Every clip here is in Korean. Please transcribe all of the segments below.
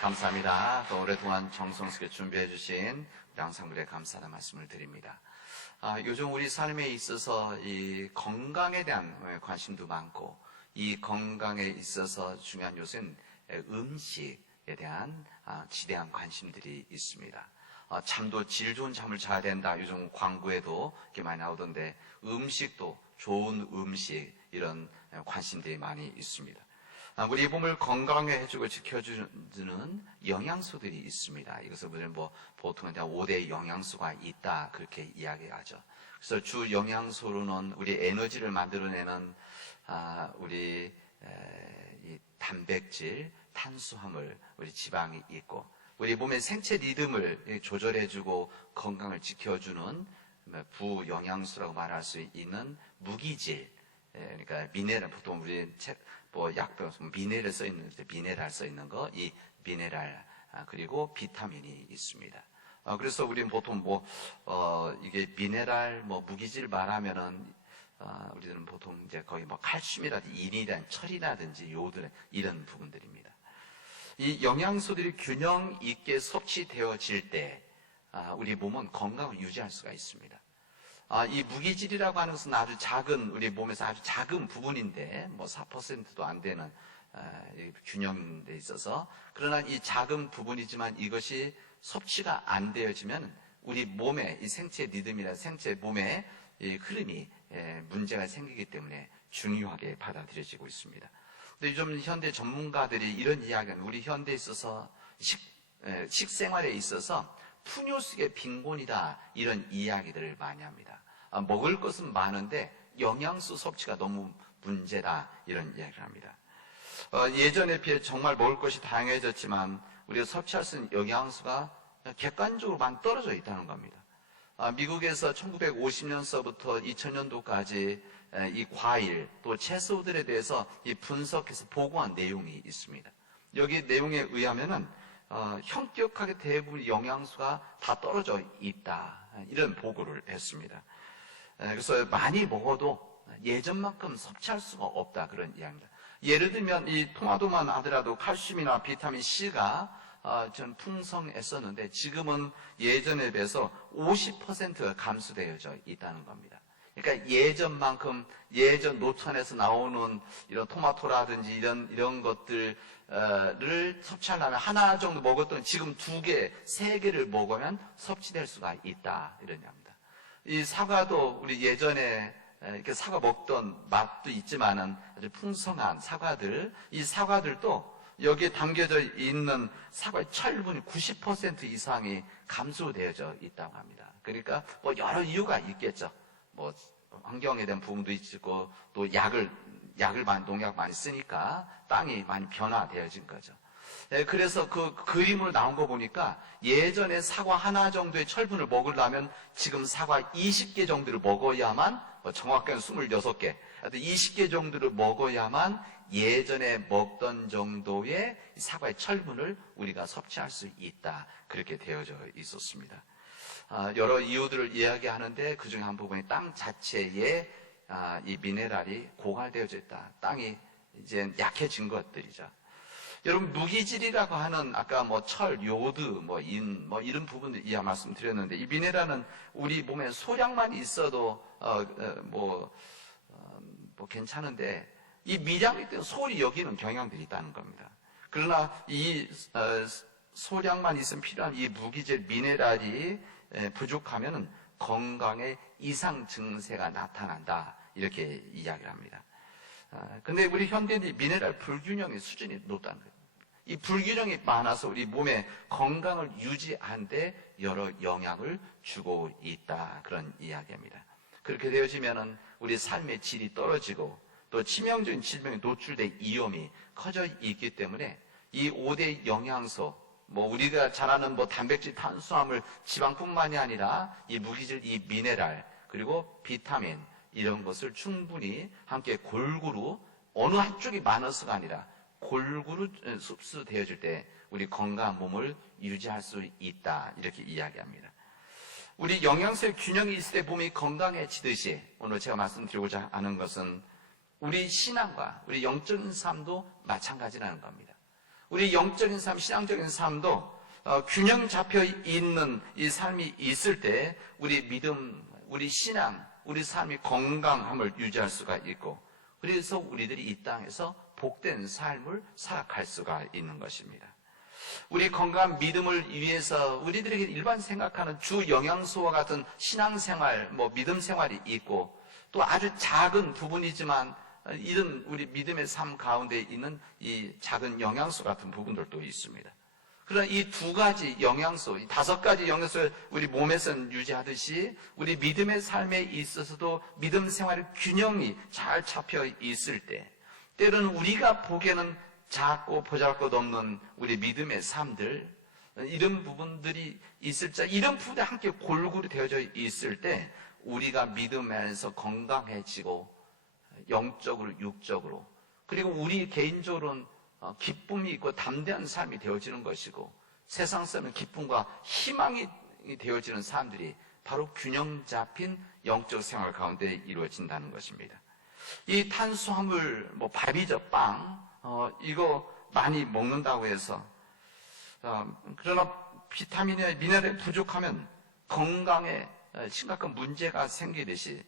감사합니다. 또 오랫동안 정성스럽게 준비해 주신 양상물에 감사하다는 말씀을 드립니다. 요즘 우리 삶에 있어서 이 건강에 대한 관심도 많고, 이 건강에 있어서 중요한 요소는 음식에 대한 지대한 관심들이 있습니다. 잠도 질 좋은 잠을 자야 된다. 요즘 광고에도 이렇게 많이 나오던데, 음식도 좋은 음식, 이런 관심들이 많이 있습니다. 우리 몸을 건강하게 해주고 지켜주는 영양소들이 있습니다. 이것을 우리는 보통 5대 영양소가 있다, 그렇게 이야기하죠. 그래서 주 영양소로는 우리 에너지를 만들어내는 우리 이 단백질, 탄수화물, 우리 지방이 있고, 우리 몸의 생체 리듬을 조절해주고 건강을 지켜주는 부영양소라고 말할 수 있는 무기질, 그러니까 미네랄, 보통 우리 약병 미네랄 써 있는데, 미네랄 써 있는 거, 이 미네랄, 그리고 비타민이 있습니다. 그래서 우리는 보통 이게 미네랄, 무기질 말하면은, 우리는 보통 이제 거의 칼슘이라든지 인이라든지 철이라든지 요드, 이런 부분들입니다. 이 영양소들이 균형 있게 섭취되어질 때, 우리 몸은 건강을 유지할 수가 있습니다. 이 무기질이라고 하는 것은 아주 작은, 우리 몸에서 아주 작은 부분인데, 4%도 안 되는, 균형에 있어서. 그러나 이 작은 부분이지만 이것이 섭취가 안 되어지면 우리 몸의 이 생체 리듬이나 생체 몸의 이 흐름이 문제가 생기기 때문에 중요하게 받아들여지고 있습니다. 근데 요즘 현대 전문가들이 이런 이야기는, 우리 현대에 있어서 식생활에 있어서 풍요 속의 빈곤이다, 이런 이야기들을 많이 합니다. 먹을 것은 많은데 영양소 섭취가 너무 문제다, 이런 이야기를 합니다. 예전에 비해 정말 먹을 것이 다양해졌지만 우리가 섭취할 수 있는 영양소가 객관적으로 많이 떨어져 있다는 겁니다. 미국에서 1950년서부터 2000년도까지 이 과일 또 채소들에 대해서 이 분석해서 보고한 내용이 있습니다. 여기 내용에 의하면은 현격하게 대부분 영양소가 다 떨어져 있다, 이런 보고를 했습니다. 그래서 많이 먹어도 예전만큼 섭취할 수가 없다, 그런 이야기입니다. 예를 들면 이 토마토만 하더라도 칼슘이나 비타민 C가 전 풍성했었는데 지금은 예전에 비해서 50% 감소되어져 있다는 겁니다. 그러니까 예전만큼, 예전 노천에서 나오는 이런 토마토라든지 이런 것들을 섭취하려면 하나 정도 먹었던 지금 2개, 3개를 먹으면 섭취될 수가 있다, 이런 겁니다. 이 사과도 우리 예전에 이렇게 사과 먹던 맛도 있지만은 아주 풍성한 사과들, 이 사과들도 여기에 담겨져 있는 사과의 철분이 90% 이상이 감소되어져 있다고 합니다. 그러니까 여러 이유가 있겠죠. 환경에 대한 부분도 있고, 또 농약 많이 쓰니까 땅이 많이 변화되어진 거죠. 그래서 그 그림을 나온 거 보니까 예전에 사과 하나 정도의 철분을 먹으려면 지금 사과 20개 정도를 먹어야만, 정확하게는 26개, 20개 정도를 먹어야만 예전에 먹던 정도의 사과의 철분을 우리가 섭취할 수 있다, 그렇게 되어져 있었습니다. 여러 이유들을 이야기하는데 그 중에 한 부분이 땅 자체에 이 미네랄이 고갈되어져 있다. 땅이 이제 약해진 것들이죠. 여러분, 무기질이라고 하는 아까 철, 요드, 인, 이런 부분들 이야 말씀드렸는데, 이 미네랄은 우리 몸에 소량만 있어도 괜찮은데, 이 미량이 때문에 소홀히 여기는 경향들이 있다는 겁니다. 그러나 이 소량만 있으면 필요한 이 무기질 미네랄이 부족하면 건강에 이상 증세가 나타난다, 이렇게 이야기를 합니다. 근데 우리 현대인이 미네랄 불균형의 수준이 높다는 거예요. 이 불균형이 많아서 우리 몸의 건강을 유지하는데 여러 영향을 주고 있다, 그런 이야기입니다. 그렇게 되어지면은 우리 삶의 질이 떨어지고 또 치명적인 질병에 노출될 위험이 커져 있기 때문에 이 5대 영양소, 우리가 잘 아는 단백질, 탄수화물, 지방뿐만이 아니라 이 무기질, 이 미네랄, 그리고 비타민, 이런 것을 충분히 함께 골고루, 어느 한쪽이 많아서가 아니라 골고루 흡수되어질 때 우리 건강한 몸을 유지할 수 있다, 이렇게 이야기합니다. 우리 영양소의 균형이 있을 때 몸이 건강해지듯이 오늘 제가 말씀드리고자 하는 것은 우리 신앙과 우리 영적인 삶도 마찬가지라는 겁니다. 우리 영적인 삶, 신앙적인 삶도 균형 잡혀 있는 이 삶이 있을 때 우리 믿음, 우리 신앙, 우리 삶이 건강함을 유지할 수가 있고, 그래서 우리들이 이 땅에서 복된 삶을 살아갈 수가 있는 것입니다. 우리 건강한 믿음을 위해서 우리들에게 일반 생각하는 주 영양소와 같은 신앙생활, 믿음 생활이 있고, 또 아주 작은 부분이지만 이런 우리 믿음의 삶 가운데 있는 이 작은 영양소 같은 부분들도 있습니다. 그러나 이 두 가지 영양소, 이 5가지 영양소를 우리 몸에서는 유지하듯이 우리 믿음의 삶에 있어서도 믿음 생활의 균형이 잘 잡혀 있을 때, 때로는 우리가 보기에는 작고 보잘것 없는 우리 믿음의 삶들, 이런 부분들이 있을 때, 이런 부분이 함께 골고루 되어져 있을 때 우리가 믿음 안에서 건강해지고 영적으로, 육적으로, 그리고 우리 개인적으로는 기쁨이 있고 담대한 삶이 되어지는 것이고, 세상 사람의 기쁨과 희망이 되어지는 사람들이 바로 균형 잡힌 영적 생활 가운데 이루어진다는 것입니다. 이 탄수화물, 밥이죠, 빵, 이거 많이 먹는다고 해서, 그러나 비타민이나 미네랄이 부족하면 건강에 심각한 문제가 생기듯이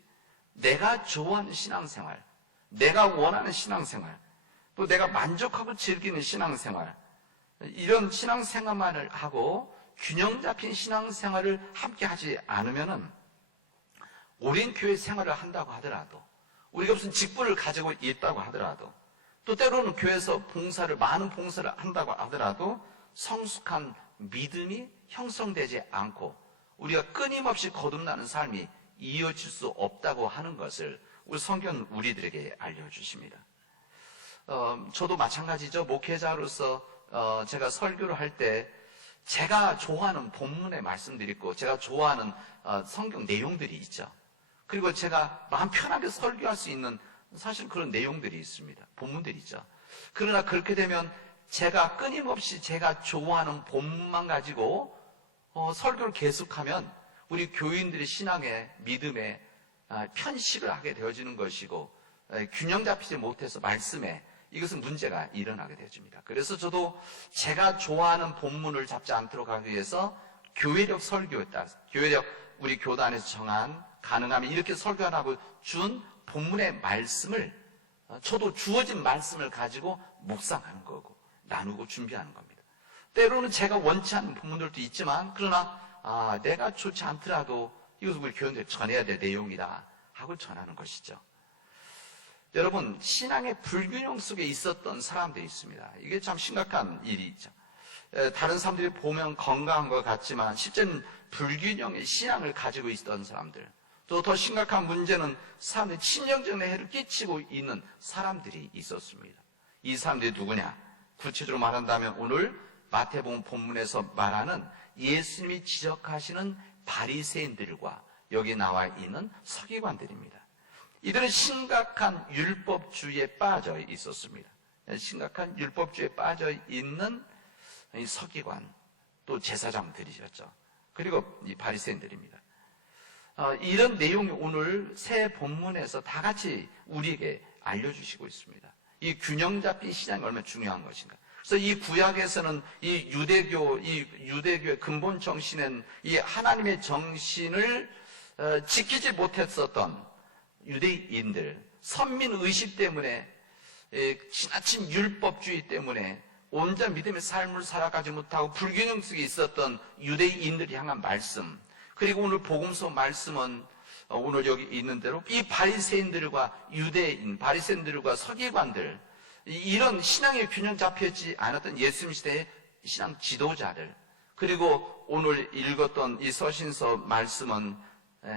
내가 좋아하는 신앙생활, 내가 원하는 신앙생활, 또 내가 만족하고 즐기는 신앙생활, 이런 신앙생활만을 하고 균형 잡힌 신앙생활을 함께 하지 않으면은 오랜 교회 생활을 한다고 하더라도, 우리가 무슨 직분을 가지고 있다고 하더라도, 또 때로는 교회에서 많은 봉사를 한다고 하더라도 성숙한 믿음이 형성되지 않고 우리가 끊임없이 거듭나는 삶이 이어질 수 없다고 하는 것을 우리 성경은 우리들에게 알려주십니다. 저도 마찬가지죠. 목회자로서 제가 설교를 할 때 제가 좋아하는 본문의 말씀들이 있고 제가 좋아하는 성경 내용들이 있죠. 그리고 제가 마음 편하게 설교할 수 있는 사실 그런 내용들이 있습니다. 본문들이 있죠. 그러나 그렇게 되면 제가 끊임없이 제가 좋아하는 본문만 가지고 설교를 계속하면 우리 교인들의 신앙에, 믿음에 편식을 하게 되어지는 것이고, 균형 잡히지 못해서 말씀에 이것은 문제가 일어나게 되어집니다. 그래서 저도 제가 좋아하는 본문을 잡지 않도록 하기 위해서 교회력 설교에 따라 교회력 우리 교단에서 정한 가능하면 이렇게 설교하라고 준 본문의 말씀을 저도 주어진 말씀을 가지고 묵상하는 거고 나누고 준비하는 겁니다. 때로는 제가 원치 않는 본문들도 있지만 그러나 내가 좋지 않더라도 이것을 우리 교인들에게 전해야 될 내용이다 하고 전하는 것이죠. 여러분, 신앙의 불균형 속에 있었던 사람들이 있습니다. 이게 참 심각한 일이죠. 다른 사람들이 보면 건강한 것 같지만 실제는 불균형의 신앙을 가지고 있었던 사람들, 또 더 심각한 문제는 사람들이 치명적인 해를 끼치고 있는 사람들이 있었습니다. 이 사람들이 누구냐? 구체적으로 말한다면 오늘 마태복음 본문에서 말하는 예수님이 지적하시는 바리새인들과 여기 나와 있는 서기관들입니다. 이들은 심각한 율법주의에 빠져 있었습니다. 심각한 율법주의에 빠져 있는 이 서기관, 또 제사장들이셨죠. 그리고 이 바리새인들입니다. 이런 내용이 오늘 새 본문에서 다 같이 우리에게 알려주시고 있습니다. 이 균형 잡힌 신앙이 얼마나 중요한 것인가. 그래서 이 구약에서는 이 유대교의 근본 정신은 이 하나님의 정신을 지키지 못했었던 유대인들, 선민의식 때문에, 지나친 율법주의 때문에 온전한 믿음의 삶을 살아가지 못하고 불균형 속에 있었던 유대인들이 향한 말씀, 그리고 오늘 복음서 말씀은 오늘 여기 있는 대로 이 바리새인들과 유대인, 바리새인들과 서기관들, 이런 신앙의 균형 잡혀있지 않았던 예수님 시대의 신앙 지도자들, 그리고 오늘 읽었던 이 서신서 말씀은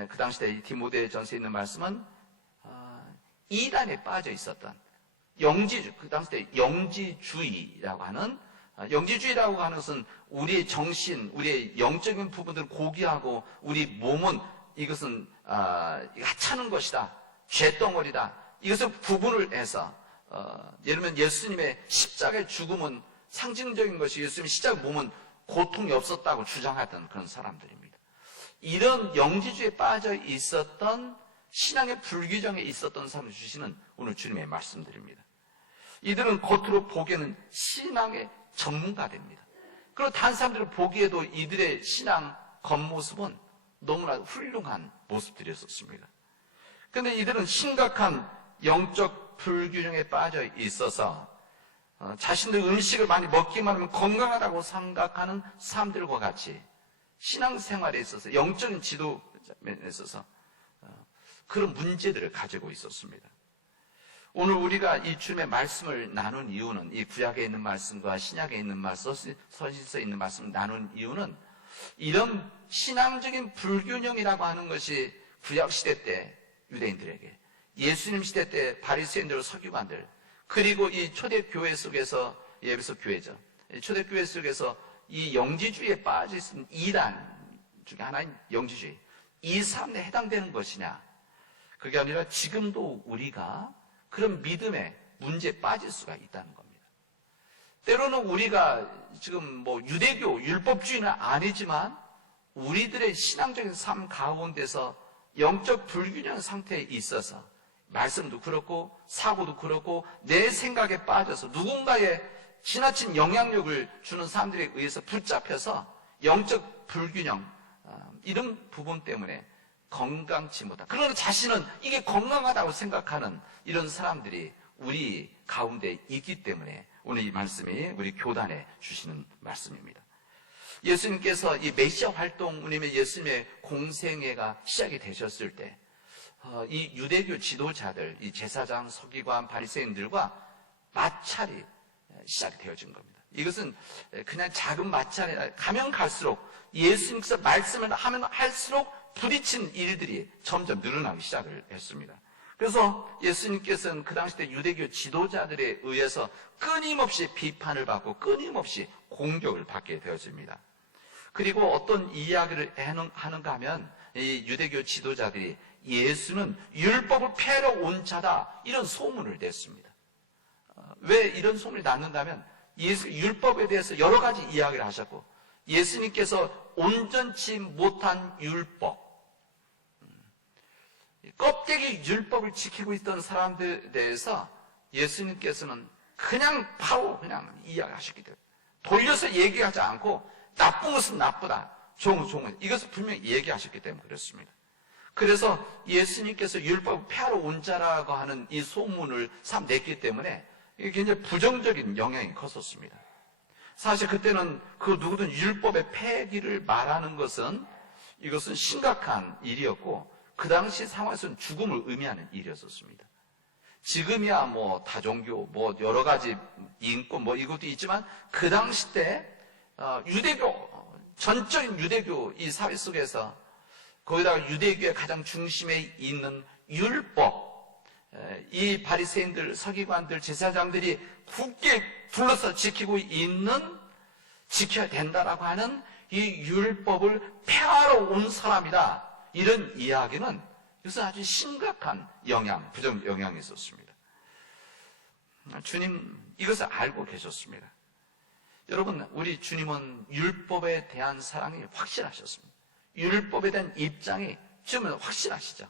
그 당시에 디모데전서에 있는 말씀은 이단에 빠져 있었던 그 당시에 영지주의라고 하는 것은 우리의 정신, 우리의 영적인 부분들을 고귀하고 우리 몸은 이것은 하찮은 것이다, 죄덩어리다, 이것을 구분을 해서 예를 들면 예수님의 십자가의 죽음은 상징적인 것이 예수님의 십자가 몸은 고통이 없었다고 주장하던 그런 사람들입니다. 이런 영지주의에 빠져 있었던 신앙의 불규정에 있었던 사람을 주시는 오늘 주님의 말씀드립니다. 이들은 겉으로 보기에는 신앙의 전문가 됩니다. 그리고 다른 사람들이 보기에도 이들의 신앙 겉모습은 너무나 훌륭한 모습들이었습니다. 그런데 이들은 심각한 영적 불균형에 빠져 있어서 자신들 음식을 많이 먹기만 하면 건강하다고 생각하는 사람들과 같이 신앙생활에 있어서 영적인 지도에 있어서 그런 문제들을 가지고 있었습니다. 오늘 우리가 이 주님의 말씀을 나눈 이유는, 이 구약에 있는 말씀과 신약에 있는 말씀, 서신서에 있는 말씀을 나눈 이유는 이런 신앙적인 불균형이라고 하는 것이 구약 시대 때 유대인들에게, 예수님 시대 때 바리새인들, 서기관들, 그리고 이 초대교회 속에서, 에베소 교회죠, 초대교회 속에서 이 영지주의에 빠져 있는 이단 중에 하나인 영지주의, 이 사람에 해당되는 것이냐? 그게 아니라 지금도 우리가 그런 믿음에 문제에 빠질 수가 있다는 겁니다. 때로는 우리가 지금 유대교, 율법주의는 아니지만 우리들의 신앙적인 삶 가운데서 영적 불균형 상태에 있어서 말씀도 그렇고 사고도 그렇고 내 생각에 빠져서 누군가의 지나친 영향력을 주는 사람들에 의해서 붙잡혀서 영적 불균형, 이런 부분 때문에 건강치 못한, 그러나 자신은 이게 건강하다고 생각하는 이런 사람들이 우리 가운데 있기 때문에 오늘 이 말씀이 우리 교단에 주시는 말씀입니다. 예수님께서 이 메시아 활동, 예수님의 공생애가 시작이 되셨을 때 이 유대교 지도자들, 이 제사장, 서기관, 바리새인들과 마찰이 시작이 되어진 겁니다. 이것은 그냥 작은 마찰이 아니라 가면 갈수록 예수님께서 말씀을 하면 할수록 부딪힌 일들이 점점 늘어나기 시작을 했습니다. 그래서 예수님께서는 그 당시 때 유대교 지도자들에 의해서 끊임없이 비판을 받고 끊임없이 공격을 받게 되어집니다. 그리고 어떤 이야기를 하는가 하면 이 유대교 지도자들이 예수는 율법을 폐하러 온 자다, 이런 소문을 냈습니다. 왜 이런 소문이 났는가 하면 예수 율법에 대해서 여러 가지 이야기를 하셨고, 예수님께서 온전치 못한 율법, 껍데기 율법을 지키고 있던 사람들에 대해서 예수님께서는 바로 이야기하셨기 때문에 돌려서 얘기하지 않고 나쁜 것은 나쁘다, 좋은 것은 좋은 것, 이것을 분명히 얘기하셨기 때문에 그렇습니다. 그래서 예수님께서 율법을 폐하러 온 자라고 하는 이 소문을 냈기 때문에 이게 굉장히 부정적인 영향이 컸었습니다. 사실 그때는 그 누구든 율법의 폐기를 말하는 것은 이것은 심각한 일이었고 그 당시 상황에서는 죽음을 의미하는 일이었었습니다. 지금이야 다종교, 여러 가지 인권 이것도 있지만 그 당시 때 유대교, 전적인 유대교 이 사회 속에서 거기다가 유대교의 가장 중심에 있는 율법, 이 바리새인들, 서기관들, 제사장들이 굳게 둘러서 지켜야 된다라고 하는 이 율법을 폐하러 온 사람이다, 이런 이야기는 이것은 아주 심각한 부정 영향이 있었습니다. 주님 이것을 알고 계셨습니다. 여러분, 우리 주님은 율법에 대한 사랑이 확실하셨습니다. 율법에 대한 입장이 지금은 확실하시죠.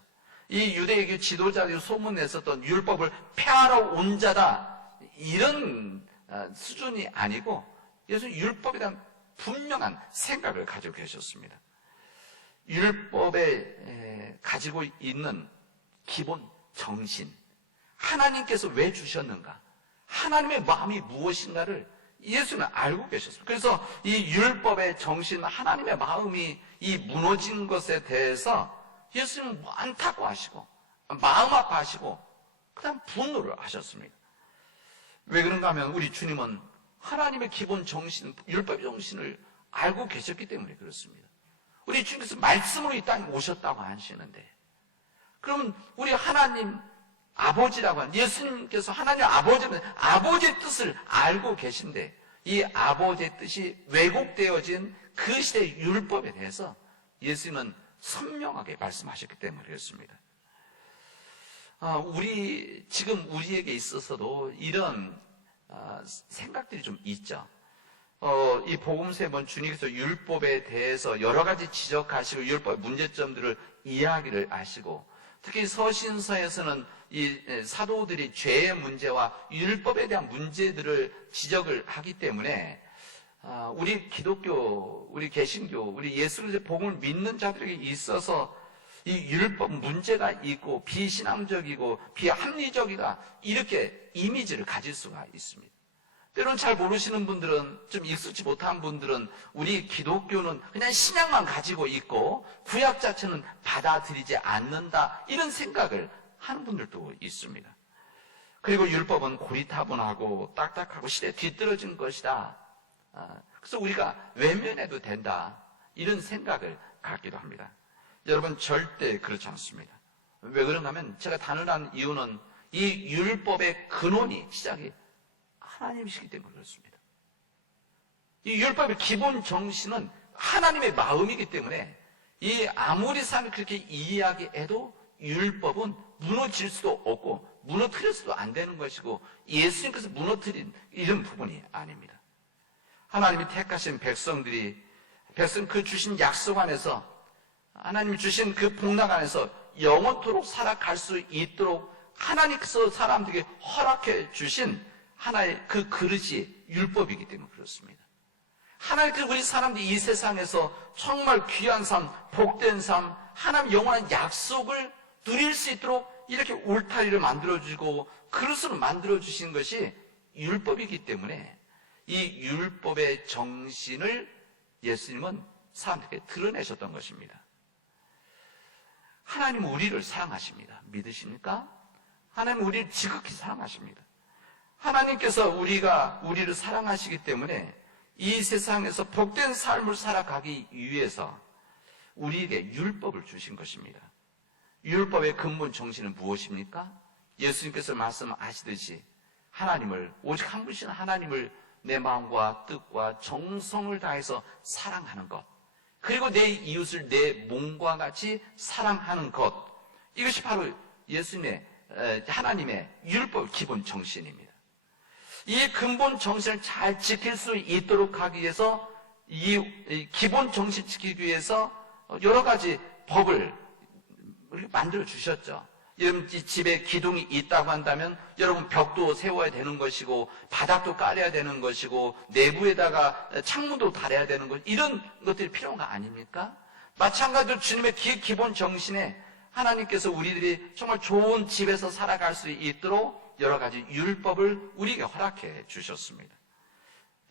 이 유대교 지도자들이 소문냈었던 율법을 폐하러 온 자다, 이런 수준이 아니고 예수는 율법에 대한 분명한 생각을 가지고 계셨습니다. 율법에 가지고 있는 기본 정신, 하나님께서 왜 주셨는가, 하나님의 마음이 무엇인가를 예수는 알고 계셨습니다. 그래서 이 율법의 정신, 하나님의 마음이 이 무너진 것에 대해서 예수님은 안타까워하시고 마음 아파하시고 그 다음 분노를 하셨습니다. 왜 그런가 하면 우리 주님은 하나님의 기본 정신, 율법의 정신을 알고 계셨기 때문에 그렇습니다. 우리 주님께서 말씀으로 이 땅에 오셨다고 하시는데, 그러면 우리 하나님 아버지라고 하는 예수님께서 하나님 아버지의 뜻을 알고 계신데, 이 아버지의 뜻이 왜곡되어진 그 시대의 율법에 대해서 예수님은 선명하게 말씀하셨기 때문에 그렇습니다. 지금 우리에게 있어서도 이런 생각들이 좀 있죠. 이 복음서에 보면 주님께서 율법에 대해서 여러 가지 지적하시고 율법의 문제점들을 이야기를 하시고, 특히 서신서에서는 이 사도들이 죄의 문제와 율법에 대한 문제들을 지적을 하기 때문에 우리 기독교, 우리 개신교, 우리 예수 그리스도의 복음을 믿는 자들에게 있어서 이 율법 문제가 있고 비신앙적이고 비합리적이다, 이렇게 이미지를 가질 수가 있습니다. 때로는 잘 모르시는 분들은, 좀 익숙지 못한 분들은 우리 기독교는 그냥 신앙만 가지고 있고 구약 자체는 받아들이지 않는다, 이런 생각을 하는 분들도 있습니다. 그리고 율법은 고리타분하고 딱딱하고 시대에 뒤떨어진 것이다. 그래서 우리가 외면해도 된다, 이런 생각을 갖기도 합니다. 여러분, 절대 그렇지 않습니다. 왜 그런가 하면 제가 단언한 이유는 이 율법의 근원이, 시작이 하나님이시기 때문에 그렇습니다. 이 율법의 기본 정신은 하나님의 마음이기 때문에 이 아무리 사람이 그렇게 이야기해도 율법은 무너질 수도 없고 무너뜨려서도 안 되는 것이고 예수님께서 무너뜨린 이런 부분이 아닙니다. 하나님이 택하신 백성들이 그 주신 약속 안에서, 하나님이 주신 그 복락 안에서 영원토록 살아갈 수 있도록 하나님께서 사람들에게 허락해 주신 하나의 그 그릇이 율법이기 때문에 그렇습니다. 하나님께서 우리 사람들이 이 세상에서 정말 귀한 삶, 복된 삶, 하나님 영원한 약속을 누릴 수 있도록 이렇게 울타리를 만들어주고 그릇을 만들어주신 것이 율법이기 때문에 이 율법의 정신을 예수님은 사람들에게 드러내셨던 것입니다. 하나님은 우리를 사랑하십니다. 믿으십니까? 하나님은 우리를 지극히 사랑하십니다. 하나님께서 우리를 사랑하시기 때문에 이 세상에서 복된 삶을 살아가기 위해서 우리에게 율법을 주신 것입니다. 율법의 근본 정신은 무엇입니까? 예수님께서 말씀하시듯이 하나님을, 오직 한 분이신 하나님을 내 마음과 뜻과 정성을 다해서 사랑하는 것, 그리고 내 이웃을 내 몸과 같이 사랑하는 것, 이것이 바로 예수님의, 하나님의 율법 기본 정신입니다. 이 근본 정신을 잘 지킬 수 있도록 하기 위해서, 이 기본 정신 지키기 위해서 여러 가지 법을 만들어 주셨죠. 여러분 집에 기둥이 있다고 한다면 여러분 벽도 세워야 되는 것이고 바닥도 깔아야 되는 것이고 내부에다가 창문도 달아야 되는 것, 이런 것들이 필요한 거 아닙니까? 마찬가지로 주님의 기본 정신에 하나님께서 우리들이 정말 좋은 집에서 살아갈 수 있도록 여러 가지 율법을 우리에게 허락해 주셨습니다.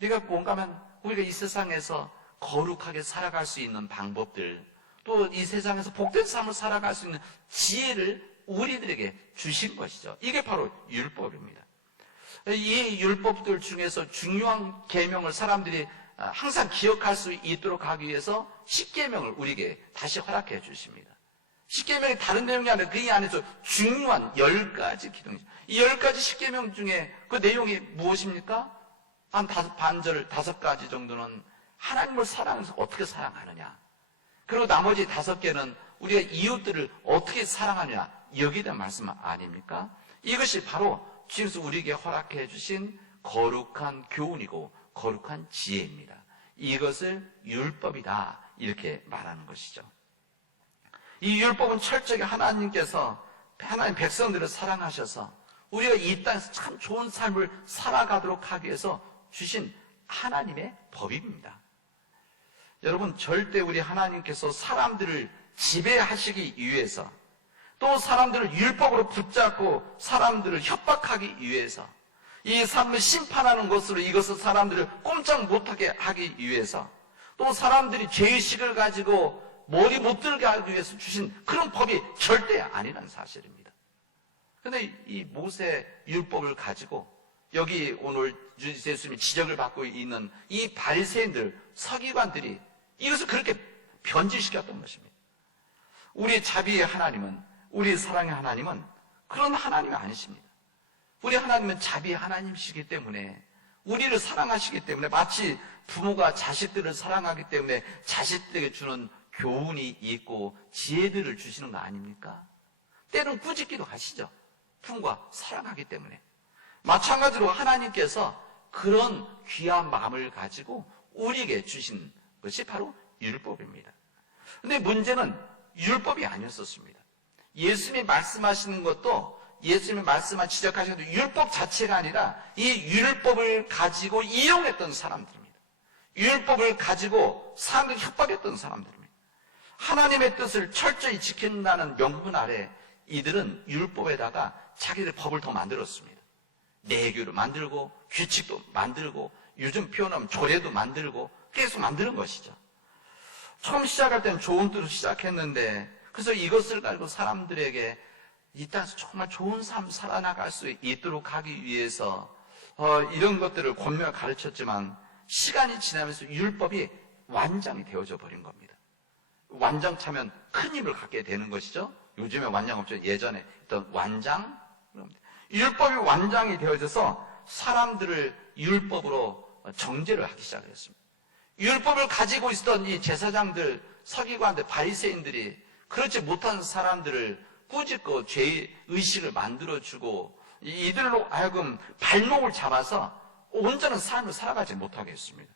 우리가 뭔가 하면 우리가 이 세상에서 거룩하게 살아갈 수 있는 방법들, 또 이 세상에서 복된 삶을 살아갈 수 있는 지혜를 우리들에게 주신 것이죠. 이게 바로 율법입니다. 이 율법들 중에서 중요한 계명을 사람들이 항상 기억할 수 있도록 하기 위해서 십계명을 우리에게 다시 허락해 주십니다. 십계명이 다른 내용이 아니라 그 안에서 중요한 10가지 기둥이죠. 이 10가지 십계명 중에 그 내용이 무엇입니까? 한 반절 5가지 정도는 하나님을 사랑해서 어떻게 사랑하느냐, 그리고 나머지 5개는 우리가 이웃들을 어떻게 사랑하느냐, 여기에 대한 말씀 아닙니까? 이것이 바로 주님께서 우리에게 허락해 주신 거룩한 교훈이고 거룩한 지혜입니다. 이것을 율법이다, 이렇게 말하는 것이죠. 이 율법은 철저히 하나님께서 하나님 백성들을 사랑하셔서 우리가 이 땅에서 참 좋은 삶을 살아가도록 하기 위해서 주신 하나님의 법입니다. 여러분, 절대 우리 하나님께서 사람들을 지배하시기 위해서, 또 사람들을 율법으로 붙잡고 사람들을 협박하기 위해서, 이 삶을 심판하는 것으로 이것을 사람들을 꼼짝 못하게 하기 위해서, 또 사람들이 죄의식을 가지고 머리 못 들게 하기 위해서 주신 그런 법이 절대 아니라는 사실입니다. 그런데 이 모세 율법을 가지고 여기 오늘 예수님이 지적을 받고 있는 이 바리새인들, 서기관들이 이것을 그렇게 변질시켰던 것입니다. 우리 자비의 하나님은, 우리 사랑의 하나님은 그런 하나님이 아니십니다. 우리 하나님은 자비의 하나님이시기 때문에, 우리를 사랑하시기 때문에, 마치 부모가 자식들을 사랑하기 때문에 자식들에게 주는 교훈이 있고 지혜들을 주시는 거 아닙니까? 때로는 꾸짖기도 하시죠. 부모가 사랑하기 때문에. 마찬가지로 하나님께서 그런 귀한 마음을 가지고 우리에게 주신 것이 바로 율법입니다. 그런데 문제는 율법이 아니었었습니다. 예수님이 말씀하시는 것도 예수님이 지적하신 것도 율법 자체가 아니라 이 율법을 가지고 이용했던 사람들입니다. 율법을 가지고 사람들을 협박했던 사람들입니다. 하나님의 뜻을 철저히 지킨다는 명분 아래 이들은 율법에다가 자기들 법을 더 만들었습니다. 내규를 만들고 규칙도 만들고 요즘 표현하면 조례도 만들고 계속 만드는 것이죠. 처음 시작할 때는 좋은 뜻으로 시작했는데 그래서 이것을 가지고 사람들에게 이 땅에서 정말 좋은 삶 살아나갈 수 있도록 하기 위해서 이런 것들을 권면을 가르쳤지만 시간이 지나면서 율법이 완장이 되어져 버린 겁니다. 완장 차면 큰 힘을 갖게 되는 것이죠. 요즘에 완장 없죠. 예전에 있던 완장. 율법이 완장이 되어져서 사람들을 율법으로 정죄를 하기 시작했습니다. 율법을 가지고 있었던 이 제사장들, 서기관들, 바리새인들이 그렇지 못한 사람들을 꾸짖고 죄의식을 만들어주고 이들로 하여금 발목을 잡아서 온전한 삶을 살아가지 못하게 했습니다.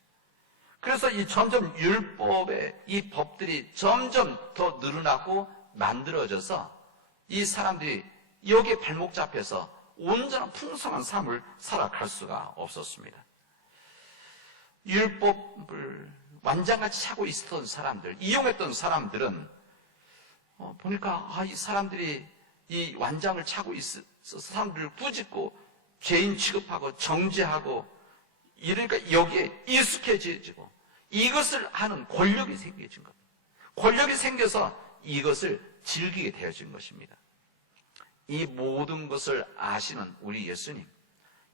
그래서 이 점점 율법의 이 법들이 점점 더 늘어나고 만들어져서 이 사람들이 여기에 발목 잡혀서 온전한 풍성한 삶을 살아갈 수가 없었습니다. 율법을 완장같이 차고 있었던 사람들, 이용했던 사람들은 보니까 이 사람들이 이 완장을 차고 있어서 사람들을 꾸짖고 죄인 취급하고 정죄하고 이러니까 여기에 익숙해지고 이것을 하는 권력이 생겨진 겁니다. 권력이 생겨서 이것을 즐기게 되어진 것입니다. 이 모든 것을 아시는 우리 예수님,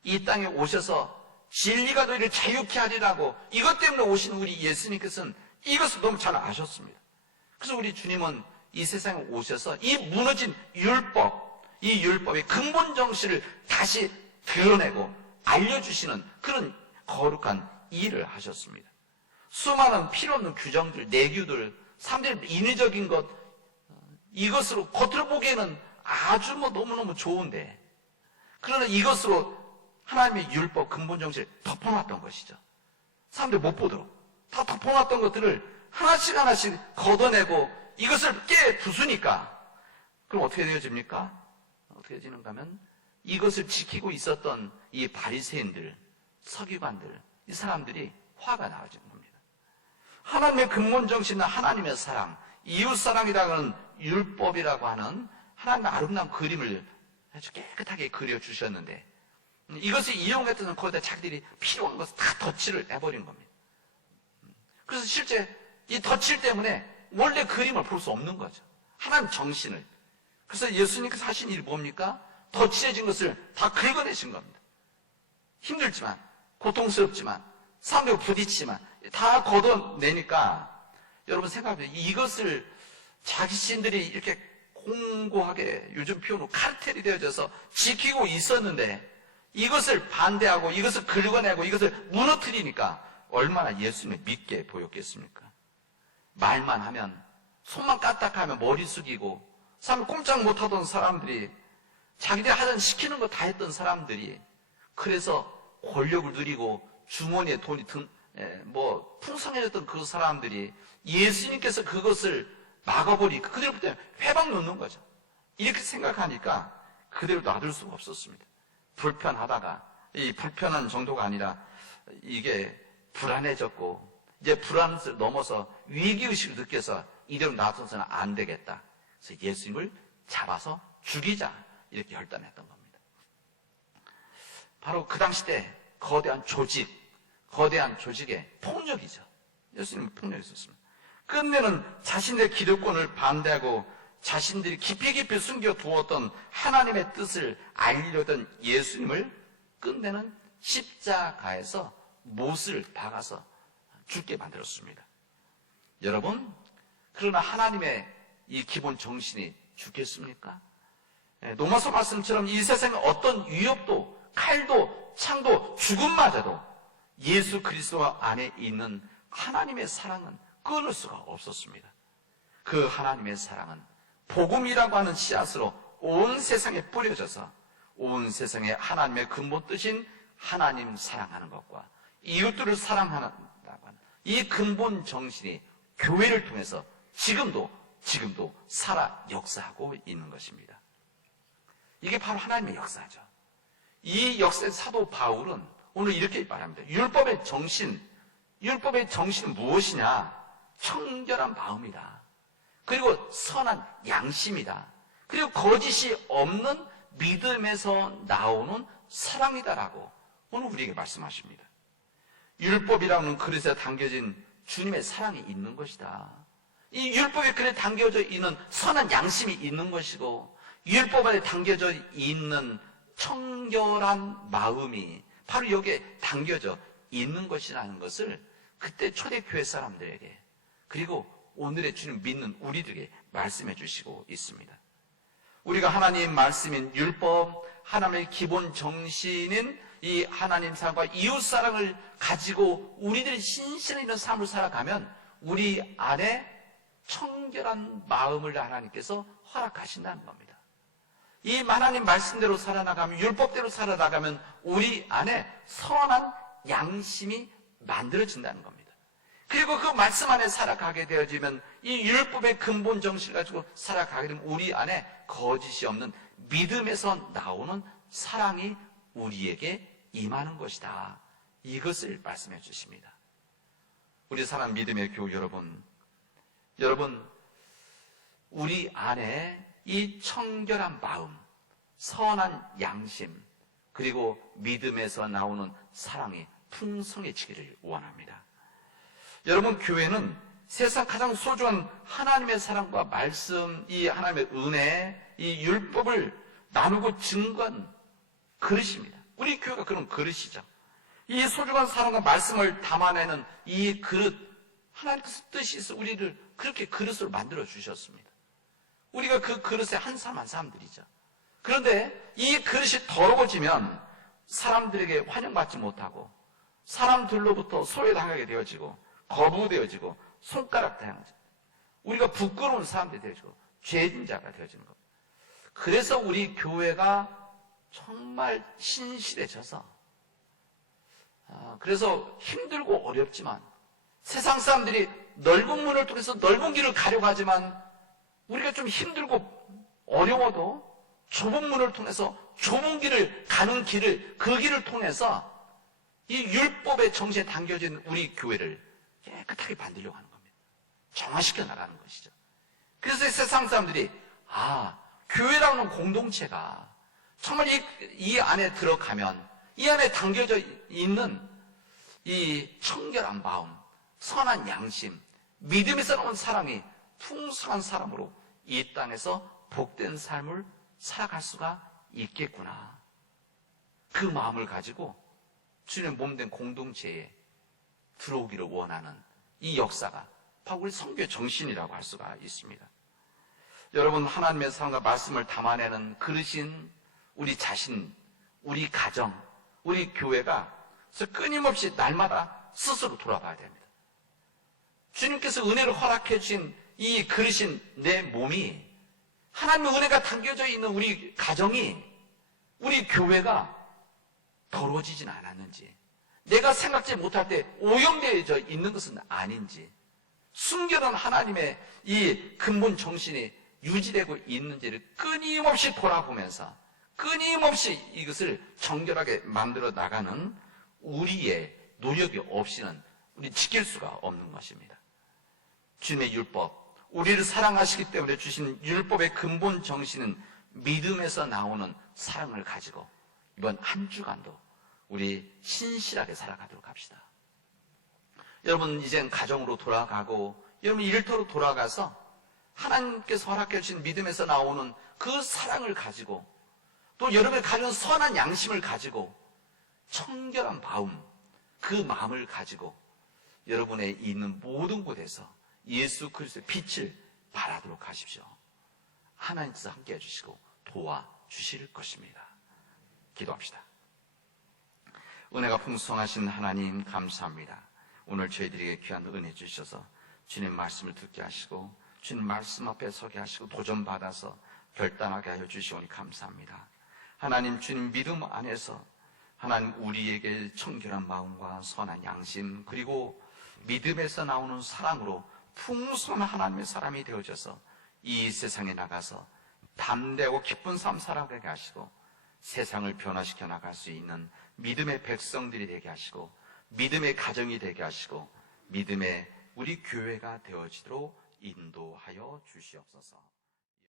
이 땅에 오셔서 진리가 너희를 자유케 하리라고 이것 때문에 오신 우리 예수님께서는 이것을 너무 잘 아셨습니다. 그래서 우리 주님은 이 세상에 오셔서 이 무너진 율법, 이 율법의 근본 정신을 다시 드러내고 알려주시는 그런 거룩한 일을 하셨습니다. 수많은 필요 없는 규정들, 내규들, 사람들의 인위적인 것, 이것으로 겉으로 보기에는 아주 너무너무 좋은데, 그러나 이것으로 하나님의 율법 근본 정신을 덮어놨던 것이죠. 사람들이 못 보도록 다 덮어놨던 것들을 하나씩 하나씩 걷어내고 이것을 깨 부수니까 그럼 어떻게 되어집니까? 어떻게 되는가 하면 이것을 지키고 있었던 이 바리새인들, 서기관들, 이 사람들이 화가 나지는 겁니다. 하나님의 근본 정신은 하나님의 사랑, 이웃사랑이라고 하는 율법이라고 하는 하나님의 아름다운 그림을 아주 깨끗하게 그려주셨는데 이것을 이용했던 거기다 자기들이 필요한 것을 다 덧칠을 해버린 겁니다. 그래서 실제 이 덧칠 때문에 원래 그림을 볼 수 없는 거죠. 하나님 정신을. 그래서 예수님께서 하신 일이 뭡니까? 덧칠해진 것을 다 긁어내신 겁니다. 힘들지만, 고통스럽지만, 사람들과 부딪히지만 다 걷어내니까 여러분 생각해보세요. 이것을 자신들이 이렇게 공고하게 요즘 표현으로 카르텔이 되어져서 지키고 있었는데 이것을 반대하고 이것을 긁어내고 이것을 무너뜨리니까 얼마나 예수님을 믿게 보였겠습니까? 말만 하면, 손만 까딱하면 머리 숙이고 사람 꼼짝 못하던 사람들이 자기들이 하던 시키는 거 다 했던 사람들이 그래서 권력을 누리고 주머니에 돈이 풍성해졌던 그 사람들이 예수님께서 그것을 막아버리니까 그대로부터 회방 놓는 거죠. 이렇게 생각하니까 그대로 놔둘 수가 없었습니다. 불편하다가 이 불편한 정도가 아니라 이게 불안해졌고 이제 불안을 넘어서 위기의식을 느껴서 이대로 놔둬서는 안 되겠다. 그래서 예수님을 잡아서 죽이자 이렇게 결단했던 겁니다. 바로 그 당시 때 거대한 조직의 폭력이죠. 예수님은 폭력이 있었습니다. 끝내는 자신의 기득권을 반대하고 자신들이 깊이 숨겨두었던 하나님의 뜻을 알리려던 예수님을 끝내는 십자가에서 못을 박아서 죽게 만들었습니다. 여러분, 그러나 하나님의 이 기본 정신이 죽겠습니까? 로마서 말씀처럼 이 세상에 어떤 위협도, 칼도, 창도, 죽음마저도 예수 그리스도 안에 있는 하나님의 사랑은 끊을 수가 없었습니다. 그 하나님의 사랑은 복음이라고 하는 씨앗으로 온 세상에 뿌려져서 온 세상에 하나님의 근본 뜻인 하나님 사랑하는 것과 이웃들을 사랑한다고 하는 이 근본 정신이 교회를 통해서 지금도 지금도 살아 역사하고 있는 것입니다. 이게 바로 하나님의 역사죠. 이 역사의 사도 바울은 오늘 이렇게 말합니다. 율법의 정신은 무엇이냐? 청결한 마음이다. 그리고 선한 양심이다. 그리고 거짓이 없는 믿음에서 나오는 사랑이다라고 오늘 우리에게 말씀하십니다. 율법이라는 그릇에 담겨진 주님의 사랑이 있는 것이다. 이 율법의 그릇에 담겨져 있는 선한 양심이 있는 것이고, 율법 안에 담겨져 있는 청결한 마음이 바로 여기에 담겨져 있는 것이라는 것을 그때 초대교회 사람들에게, 그리고 오늘의 주님 믿는 우리들에게 말씀해 주시고 있습니다. 우리가 하나님 말씀인 율법, 하나님의 기본 정신인 이 하나님 사랑과 이웃 사랑을 가지고 우리들이 신실한 이런 삶을 살아가면 우리 안에 청결한 마음을 하나님께서 허락하신다는 겁니다. 이 하나님 말씀대로 살아나가면, 율법대로 살아나가면 우리 안에 선한 양심이 만들어진다는 겁니다. 그리고 그 말씀 안에 살아가게 되어지면, 이 율법의 근본 정신을 가지고 살아가게 되면 우리 안에 거짓이 없는 믿음에서 나오는 사랑이 우리에게 임하는 것이다. 이것을 말씀해 주십니다. 우리 사랑 믿음의 교우 여러분, 우리 안에 이 청결한 마음, 선한 양심, 그리고 믿음에서 나오는 사랑이 풍성해지기를 원합니다. 여러분, 교회는 세상 가장 소중한 하나님의 사랑과 말씀, 이 하나님의 은혜, 이 율법을 나누고 증거한 그릇입니다. 우리 교회가 그런 그릇이죠. 이 소중한 사랑과 말씀을 담아내는 이 그릇, 하나님께서 뜻이 있어 우리를 그렇게 그릇으로 만들어 주셨습니다. 우리가 그 그릇에 한 사람 한 사람들이죠. 그런데 이 그릇이 더러워지면 사람들에게 환영받지 못하고, 사람들로부터 소외당하게 되어지고, 거부되어지고, 손가락 당하죠. 우리가 부끄러운 사람들이 되어지고 죄진자가 되어지는 겁니다. 그래서 우리 교회가 정말 신실해져서, 그래서 힘들고 어렵지만, 세상 사람들이 넓은 문을 통해서 넓은 길을 가려고 하지만, 우리가 좀 힘들고 어려워도 좁은 문을 통해서 좁은 길을 가는 길을, 그 길을 통해서 이 율법의 정신에 담겨진 우리 교회를 깨끗하게 만들려고 하는 겁니다. 정화시켜 나가는 것이죠. 그래서 세상 사람들이 교회라는 공동체가 정말 이 안에 들어가면, 이 안에 담겨져 있는 이 청결한 마음, 선한 양심, 믿음에서 나온 사랑이 풍성한 사람으로 이 땅에서 복된 삶을 살아갈 수가 있겠구나. 그 마음을 가지고 주님의 몸된 공동체에 들어오기를 원하는 이 역사가 바로 우리 선교의 정신이라고 할 수가 있습니다. 여러분, 하나님의 사랑과 말씀을 담아내는 그릇인 우리 자신, 우리 가정, 우리 교회가 그래서 끊임없이 날마다 스스로 돌아봐야 됩니다. 주님께서 은혜를 허락해 주신 이 그릇인 내 몸이, 하나님의 은혜가 담겨져 있는 우리 가정이, 우리 교회가 더러워지진 않았는지, 내가 생각지 못할 때 오염되어져 있는 것은 아닌지, 숨겨놓은 하나님의 이 근본 정신이 유지되고 있는지를 끊임없이 돌아보면서 끊임없이 이것을 정결하게 만들어 나가는 우리의 노력이 없이는 우리 지킬 수가 없는 것입니다. 주님의 율법, 우리를 사랑하시기 때문에 주신 율법의 근본 정신은 믿음에서 나오는 사랑을 가지고 이번 한 주간도 우리 신실하게 살아가도록 합시다. 여러분, 이젠 가정으로 돌아가고, 여러분 일터로 돌아가서 하나님께서 허락해 주신 믿음에서 나오는 그 사랑을 가지고, 또 여러분의 가진 선한 양심을 가지고, 청결한 마음, 그 마음을 가지고 여러분의 있는 모든 곳에서 예수 그리스도의 빛을 발하도록 하십시오. 하나님께서 함께해 주시고 도와주실 것입니다. 기도합시다. 은혜가 풍성하신 하나님, 감사합니다. 오늘 저희들에게 귀한 은혜 주셔서 주님 말씀을 듣게 하시고, 주님 말씀 앞에 서게 하시고 도전받아서 결단하게 하여 주시오니 감사합니다. 하나님, 주님 믿음 안에서 하나님 우리에게 청결한 마음과 선한 양심, 그리고 믿음에서 나오는 사랑으로 풍성한 하나님의 사람이 되어져서 이 세상에 나가서 담대하고 기쁜 삶 살아가게 하시고 세상을 변화시켜 나갈 수 있는 믿음의 백성들이 되게 하시고 믿음의 가정이 되게 하시고 믿음의 우리 교회가 되어지도록 인도하여 주시옵소서.